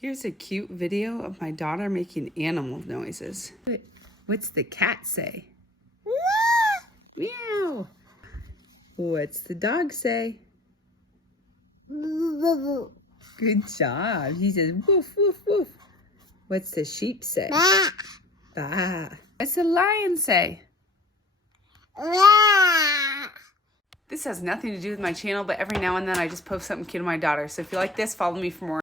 Here's a cute video of my daughter making animal noises. What's the cat say? Meow. What's the dog say? Good job. He says woof, woof, woof. What's the sheep say? Bah. What's the lion say? This has nothing to do with my channel, but every now and then I just post something cute to my daughter. So if you like this, follow me for more.